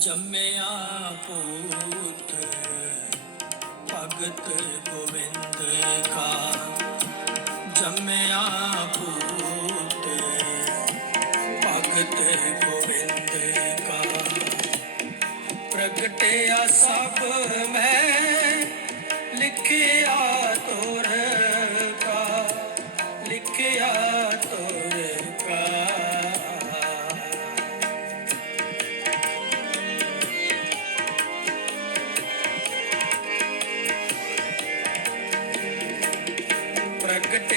ਜੰਮਿਆ ਪੂਤ ਭਗਤ ਗੋਬਿੰਦ ਕਾ। ਜੰਮਿਆ ਪੂਤ ਭਗਤ ਗੋਬਿੰਦ ਕਾ। ਪ੍ਰਗਟਿਆ ਸਭ ਮੈਂ ਲਿਖਿਆ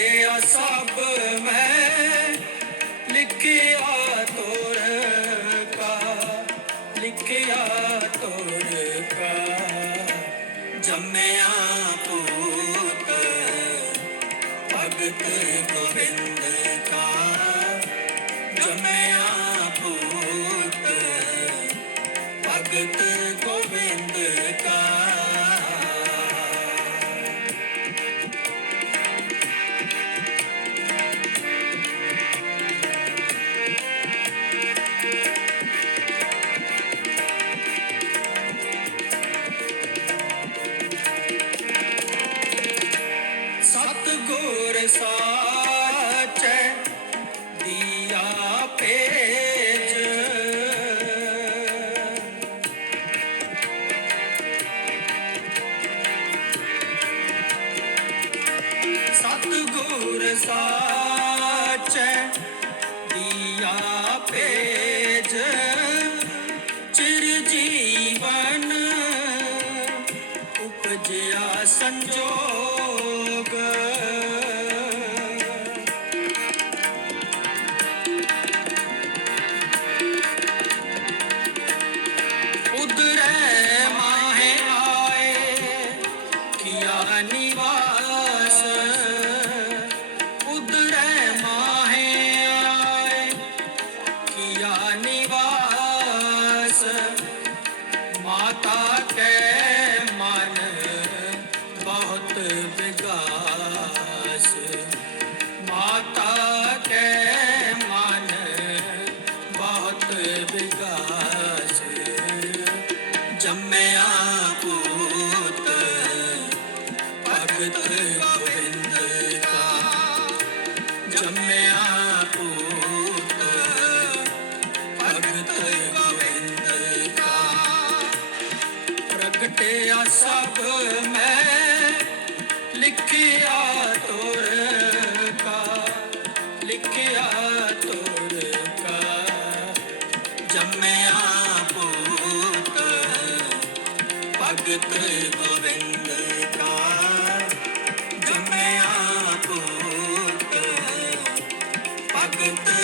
ਪ੍ਰਗਟਿਆ ਸਭ ਮੈਂ, ਲਿਖਿਆ ਤੋਰ ਕਾ ਲਿਖਿਆ ਤੋਰ ਕਾ ਜੰਮਿਆ ਪੂਤ, ਭਗਤ ਗੋਬਿੰਦ ਕਾ। ਜੰਮਿਆ ਪੂਤ, ਭਗਤ ਗੋਬਿੰਦ ਕਾ। ਸਤਿਗੁਰ ਸਾਚੈ ਦੀਆ ਪੇਜ ਸਤਿਗੁਰ ਸਾਚੈ ਦੀਆ ਪੇਜ ਚਿਰ ਜੀਵਨ ਉਪਜਿਆ ਸੰਜੋਗ ਨਿਵਾਸ ਉਦਰੈ ਮਾਹੇ ਆਏ, ਕੀਆ ਨਿਵਾਸ। ਮਾਤਾ ਕੈ ਮਨ ਬਹੁਤ ਵਿਗਾਸ। ਮਾਤਾ ਕੈ ਮਨ ਬਹੁਤ ਵਿਗਾਸ। ਜੰਮਿਆ ਲਿਖਿਆ ਸਭ ਮੈਂ, ਲਿਖਿਆ ਤੋਰ ਲਿਖਿਆ ਤੋਰ ਕਾ। ਜੰਮਿਆ ਭਗਤ ਗੋਵਿੰਦ ਕਾ। ਜੰਮਿਆ ਪੂਤ ਭਗਤ